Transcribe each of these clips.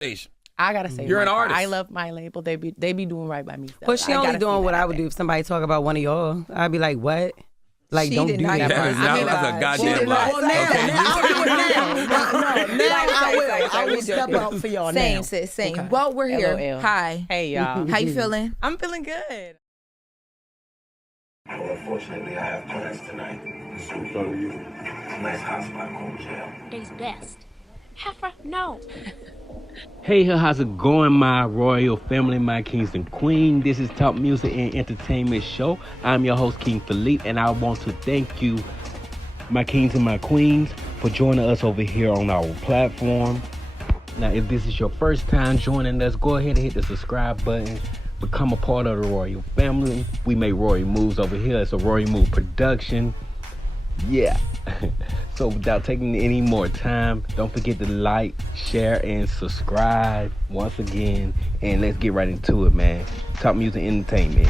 station. I gotta say, You're an artist. I love my label. They be doing right by me. So But she only doing what I would do if somebody talk about one of y'all. I'd be like, what? Like, She don't did do not that. get part. That's a goddamn lie. Well, now I will. I will step out for y'all now. Same, sis, same. Okay. Well, we're here. LOL. Hi. Hey, y'all. How you feeling? I'm feeling good. Well, unfortunately, I have plans tonight. So are you. Nice hot spot called jail. Day's best. Heifer, no. Hey, how's it going, my royal family, my kings and queens? This is Top Music and Entertainment Show. I'm your host, King Philippe, and I want to thank you, my kings and my queens, for joining us over here on our platform. Now, if this is your first time joining us, go ahead and hit the subscribe button. Become a part of the royal family. We make royal moves over here. It's a royal move production. Yeah. So without taking any more time, don't forget to like, share, and subscribe once again. And let's get right into it, man. Top Music Entertainment.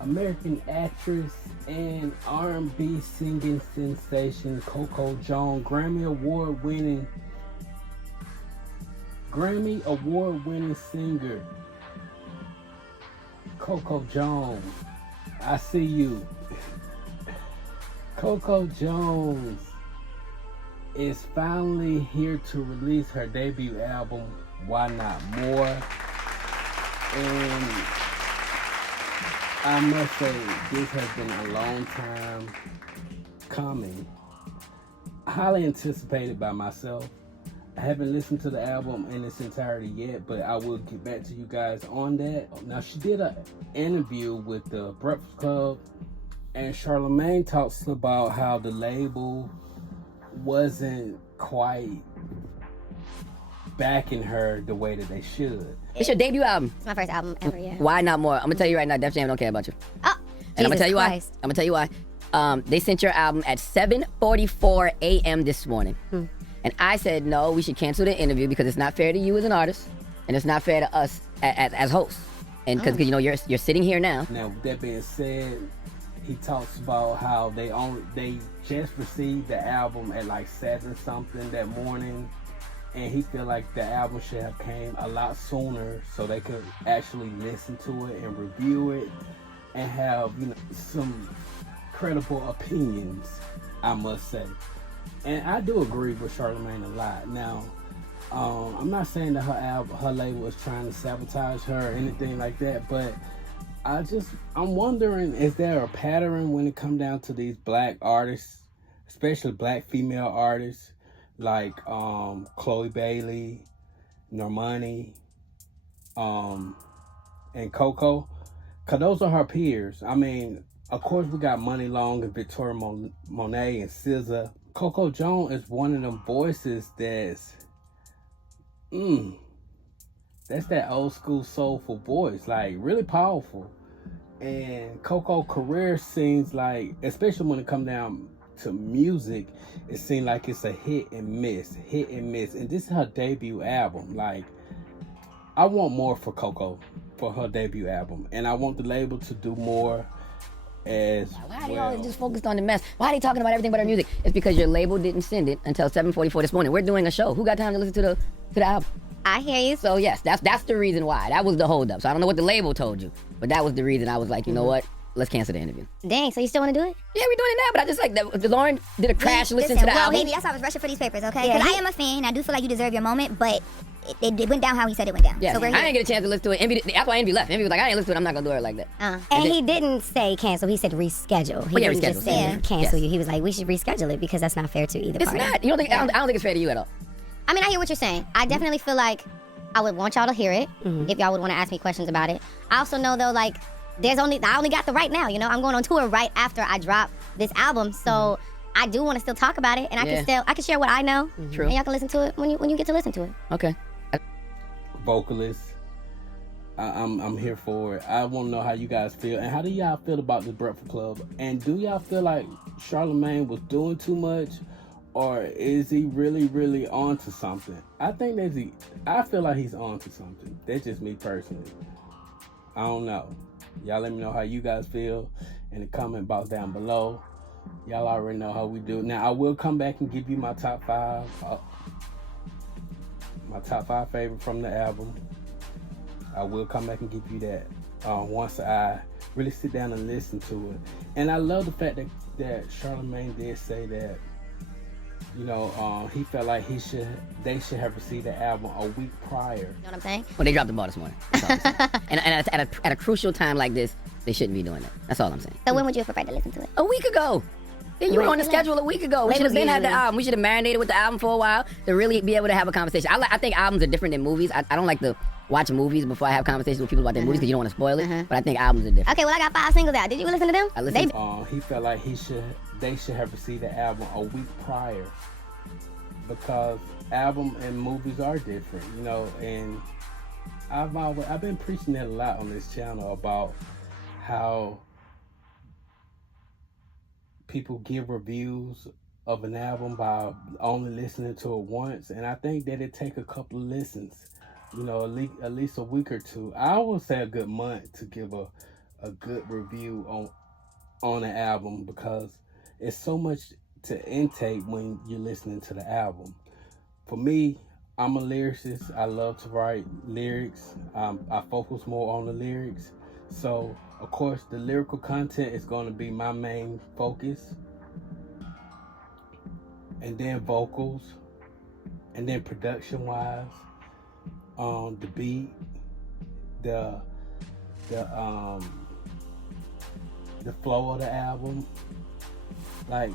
American actress and R&B singing sensation Coco Jones, Grammy award-winning singer Coco Jones. I see you. Coco Jones is finally here to release her debut album, Why Not More? And I must say, this has been a long time coming. Highly anticipated by myself. I haven't listened to the album in its entirety yet, but I will get back to you guys on that. Now, she did an interview with the Breakfast Club, and Charlamagne talks about how the label wasn't quite backing her the way that they should. It's your debut album. It's my first album ever, yeah. Why not more? I'm gonna tell you right now, Def Jam don't care about you. Oh, And I'm gonna tell you Christ. why. I'm gonna tell you why. They sent your album at 7:44 a.m. this morning. And I said, no, we should cancel the interview because it's not fair to you as an artist, and it's not fair to us as hosts. And because you know you're sitting here now. Now, with that being said, he talks about how they just received the album at like 7 something that morning, and he feel like the album should have came a lot sooner so they could actually listen to it and review it and have, you know, some credible opinions, I must say. And I do agree with Charlamagne a lot. Now, I'm not saying that her label is trying to sabotage her or anything like that, but I'm wondering, is there a pattern when it comes down to these black artists, especially black female artists like Chloe Bailey, Normani, and Coco? Because those are her peers. I mean, of course, we got Money Long and Victoria Monet and SZA. Coco Jones is one of them voices that's that old school soulful voice, like really powerful. And Coco's career seems like, especially when it comes down to music, it seems like it's a hit and miss. And this is her debut album. Like, I want more for Coco for her debut album, and I want the label to do more as Why are they well. always just focused on the mess? Why are they talking about everything but our music? It's because your label didn't send it until 7:44 this morning. We're doing a show. Who got time to listen to the album? I hear you. So yes, that's the reason why. That was the holdup. So I don't know what the label told you, but that was the reason. I was like, you know what? Let's cancel the interview. Dang, so you still want to do it? Yeah, we're doing it now, but I just like that. Lauren did a crash listen to the well, album. baby, that's why I was rushing for these papers, okay? Yeah, Because I am a fan. I do feel like you deserve your moment, but it went down how he said it went down. Yeah, so we're I here. didn't get a chance to listen to it. Envy, that's why Envy left. Envy was like, I ain't listen to it. I'm not gonna do it like that. And he didn't say cancel. He said reschedule. He didn't just say cancel you. He was like, we should reschedule it because that's not fair to either It's party. not. You don't think? I don't think it's fair to you at all. I mean, I hear what you're saying. I definitely feel like I would want y'all to hear it if y'all would want to ask me questions about it. I also know though, like, I only got the right now. You know, I'm going on tour right after I drop this album, so I do want to still talk about it, and I can share what I know, True. and y'all can listen to it when you get to listen to it. Okay. Vocalist, I'm here for it. I want to know how you guys feel, and how do y'all feel about the Breakfast Club? And do y'all feel like Charlamagne was doing too much, or is he really, really on to something? I feel like he's on to something. That's just me personally. I don't know. Y'all let me know how you guys feel in the comment box down below. Y'all already know how we do. Now, I will come back and give you my top 5. my top 5 favorite from the album. I will come back and give you that once I really sit down and listen to it. And I love the fact that Charlamagne did say that, you know, he felt like they should have received the album a week prior. You know what I'm saying? Well, they dropped the ball this morning. That's all I'm saying. and at a crucial time like this, they shouldn't be doing that. That's all I'm saying. So when would you have preferred to listen to it? A week ago. Then you were on the schedule a week ago. We should have been had the album. We should have marinated with the album for a while to really be able to have a conversation. I think albums are different than movies. I don't like to watch movies before I have conversations with people about their movies because you don't want to spoil it. But I think albums are different. Okay, well, I got 5 singles out. Did you listen to them? I listened. He felt like they should have received the album a week prior, because album and movies are different, you know. And I've been preaching that a lot on this channel about how people give reviews of an album by only listening to it once, and I think that it take a couple of listens, you know, at least a week or two. I would say a good month to give a good review on an album, because it's so much to intake when you're listening to the album. For me, I'm a lyricist. I love to write lyrics. I focus more on the lyrics. So, of course, the lyrical content is going to be my main focus. And then vocals. And then production-wise, the beat, the flow of the album. Like,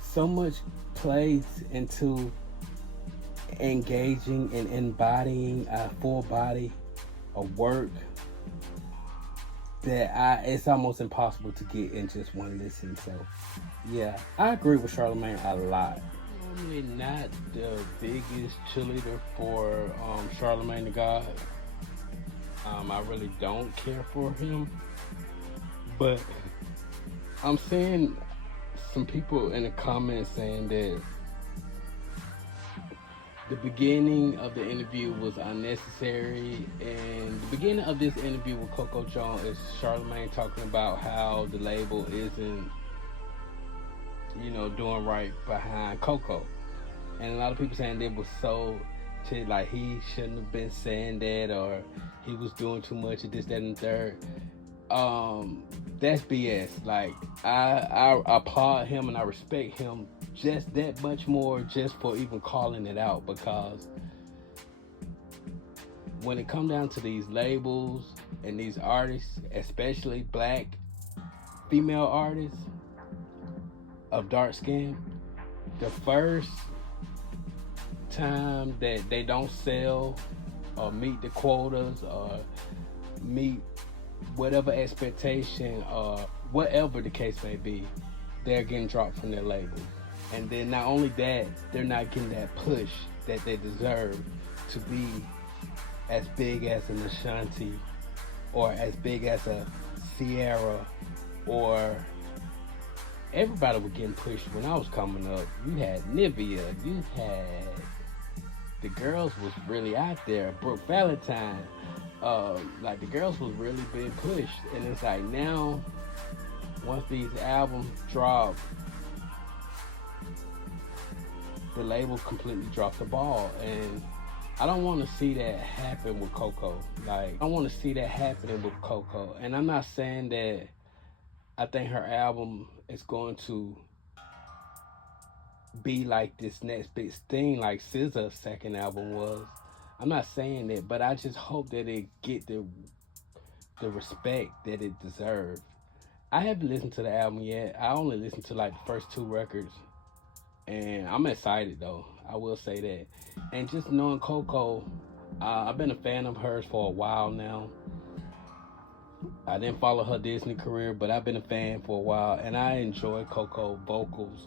so much plays into engaging and embodying a full body of work that it's almost impossible to get in just one listen. So yeah, I agree with Charlamagne a lot. I'm normally not the biggest cheerleader for Charlamagne the God. I really don't care for him, but I'm seeing some people in the comments saying that the beginning of the interview was unnecessary, and the beginning of this interview with Coco Jones is Charlamagne talking about how the label isn't, you know, doing right behind Coco, and a lot of people saying it was so like he shouldn't have been saying that, or he was doing too much of this, that, and the third. That's BS. Like, I applaud him and I respect him just that much more just for even calling it out, because when it comes down to these labels and these artists, especially black female artists of dark skin, the first time that they don't sell or meet the quotas or meet whatever expectation or whatever the case may be, they're getting dropped from their labels. And then not only that, they're not getting that push that they deserve to be as big as an Ashanti or as big as a Sierra, or everybody was getting pushed when I was coming up. You had Nivea, you had the girls was really out there, Brooke Valentine. Like, the girls was really being pushed, and it's like now, once these albums drop, the label completely dropped the ball, and I don't want to see that happen with Coco. Like, I want to see that happening with Coco, and I'm not saying that I think her album is going to be like this next big thing like SZA's second album was. I'm not saying that, but I just hope that it get the respect that it deserves. I haven't listened to the album yet. I only listened to like the first 2 records, and I'm excited though. I will say that. And just knowing Coco, I've been a fan of hers for a while now. I didn't follow her Disney career, but I've been a fan for a while, and I enjoy Coco vocals,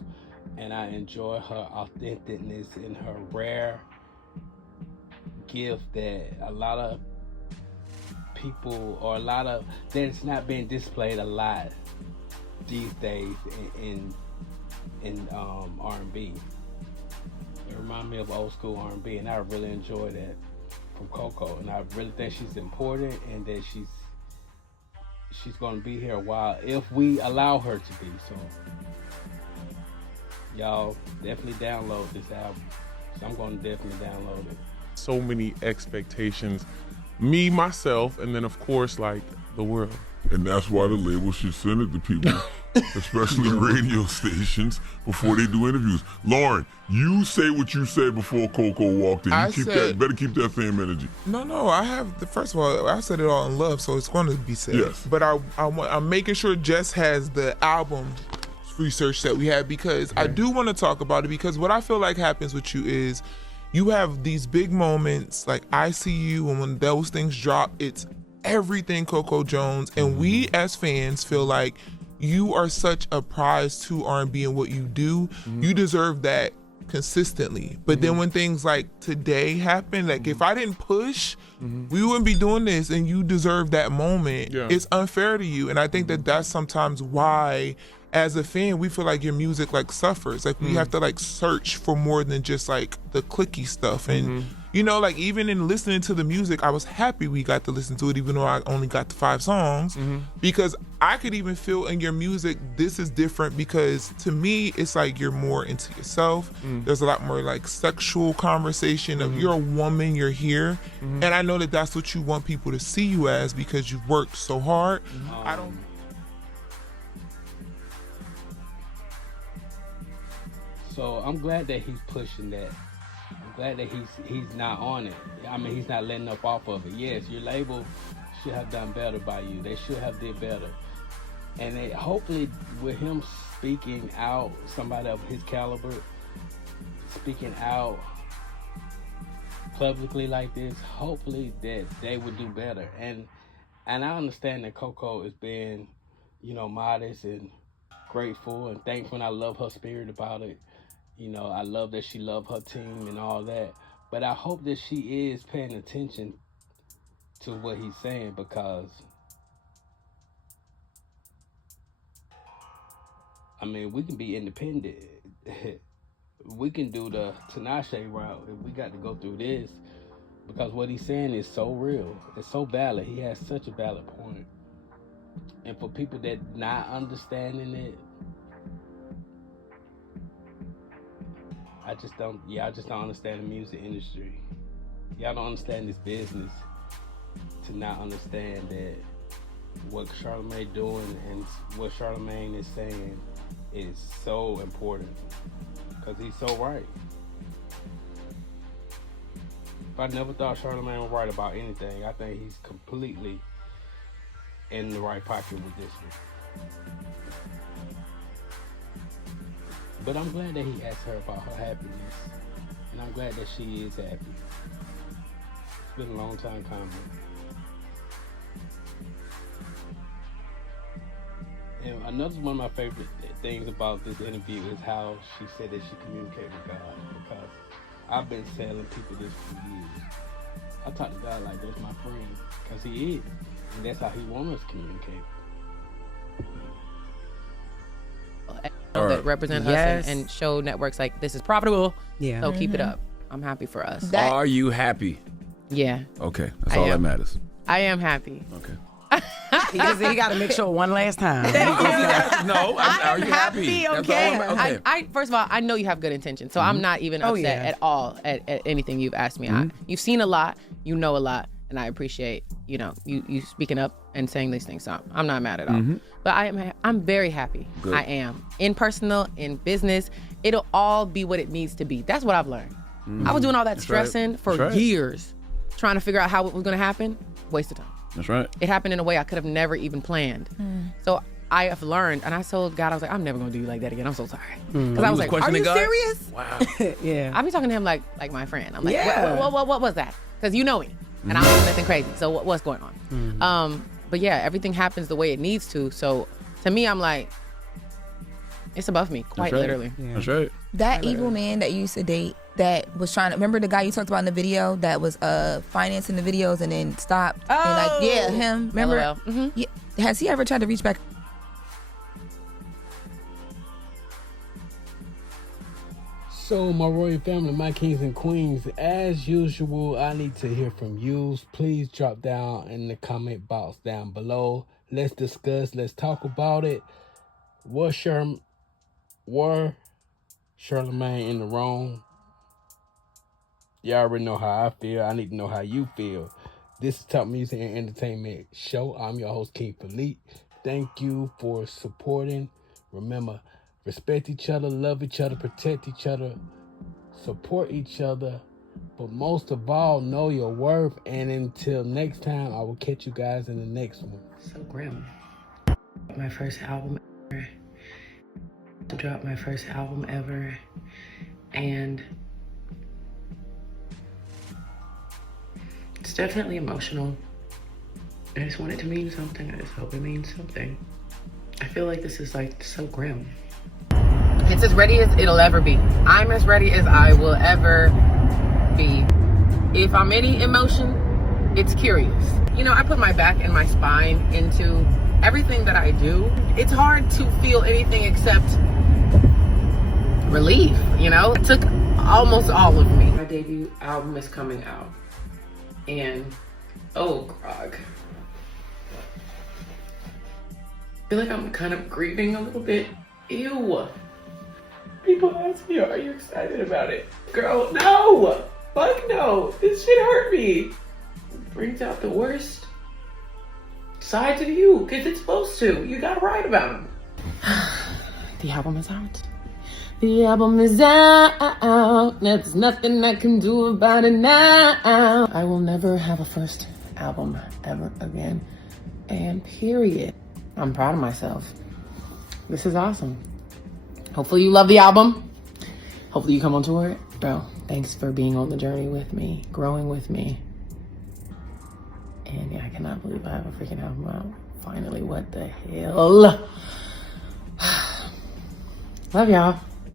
and I enjoy her authenticness and her rare gift that a lot of people, or that's not being displayed a lot these days in R&B. It reminds me of old school R&B, and I really enjoy that from Coco, and I really think she's important, and that she's going to be here a while if we allow her to be. So y'all definitely download this album. So I'm going to definitely download it. so many expectations. Me, myself, and then of course, like, the world. And that's why the label should send it to people, especially radio stations, before they do interviews. Lauren, you say what you said before Coco walked in. You better keep that same energy. No, I have, first of all, I said it all in love, so it's going to be said. Yes. But I'm making sure Jess has the album research that we had, because I do want to talk about it, because what I feel like happens with you is you have these big moments like I See You, and when those things drop, it's everything Coco Jones, and we as fans feel like you are such a prize to R&B and what you do. You deserve that consistently. But then when things like today happen, like if I didn't push, we wouldn't be doing this, and you deserve that moment. It's unfair to you, and I think that that's sometimes why as a fan we feel like your music like suffers. Like we have to like search for more than just like the clicky stuff. And you know, like even in listening to the music, I was happy we got to listen to it, even though I only got the 5 songs, because I could even feel in your music this is different, because to me it's like you're more into yourself. There's a lot more like sexual conversation of you're a woman, you're here, and I know that that's what you want people to see you as, because you've worked so hard. I don't. So I'm glad that he's pushing that. I'm glad that he's not on it. I mean, he's not letting up off of it. Yes, your label should have done better by you. They should have did better. And they, hopefully with him speaking out, somebody of his caliber, speaking out publicly like this, hopefully that they would do better. And I understand that Coco is being, you know, modest and grateful and thankful, and I love her spirit about it. You know, I love that she loved her team and all that. But I hope that she is paying attention to what he's saying, because I mean, we can be independent. We can do the Tinashe route if we got to go through this, because what he's saying is so real. It's so valid. He has such a valid point. And for people that not understanding it, I just don't understand the music industry. Y'all don't understand this business to not understand that what Charlamagne doing and what Charlamagne is saying is so important, because he's so right. If I never thought Charlamagne was right about anything, I think he's completely in the right pocket with this one. But I'm glad that he asked her about her happiness, and I'm glad that she is happy. It's been a long time coming. And another one of my favorite things about this interview is how she said that she communicated with God, because I've been telling people this for years. I talk to God like that's my friend, because he is, and that's how he wants us to communicate. That represent us and show networks like this is profitable. So keep it up. I'm happy for us. Are you happy? Yeah. Okay, that's all that matters. I am happy. Okay. He got to make sure one last time. No, are you happy? Okay. Okay. I first of all, I know you have good intentions, so I'm not even upset at all at anything you've asked me. You've seen a lot, you know a lot, and I appreciate you speaking up and saying these things. So I'm not mad at all. But I'm very happy. Good. I am. In personal, in business, it'll all be what it needs to be. That's what I've learned. I was doing all that stressing for years, trying to figure out how it was going to happen. Waste of time. That's right. It happened in a way I could have never even planned. So I have learned, and I told God, I was like, I'm never going to do you like that again. I'm so sorry. Because I was like, are you serious? Wow. I be talking to him like my friend. I'm like, what was that? Because you know me, and I don't do nothing crazy. So what's going on? But yeah, everything happens the way it needs to. So to me, I'm like, it's above me, quite literally. Yeah. That's right. That evil man that you used to date, that was trying to, remember the guy you talked about in the video that was financing the videos and then stopped? And him. Remember? Yeah. Has he ever tried to reach back? So, my royal family, my kings and queens, as usual, I need to hear from you. Please drop down in the comment box down below. Let's discuss. Let's talk about it. Were Charlamagne in the wrong? Y'all already know how I feel. I need to know how you feel. This is Top Music and Entertainment Show. I'm your host, King Philippe. Thank you for supporting. Remember, respect each other, love each other, protect each other, support each other. But most of all, know your worth. And until next time, I will catch you guys in the next one. So grim. My first album ever. To drop my first album ever. And it's definitely emotional. I just want it to mean something. I just hope it means something. I feel like this is like so grim. It's as ready as it'll ever be. I'm as ready as I will ever be. If I'm any emotion, it's curious. You know, I put my back and my spine into everything that I do. It's hard to feel anything except relief, you know? It took almost all of me. My debut album is coming out. And, oh, Grog. I feel like I'm kind of grieving a little bit. Ew. People ask me, are you excited about it? Girl, no! Fuck no! This shit hurt me. It brings out the worst sides of you, because it's supposed to. You gotta write about them. The album is out. The album is out. There's nothing I can do about it now. I will never have a first album ever again. And period. I'm proud of myself. This is awesome. Hopefully you love the album. Hopefully you come on tour. Bro, thanks for being on the journey with me, growing with me. And yeah, I cannot believe I have a freaking album out. Finally, what the hell? Love y'all.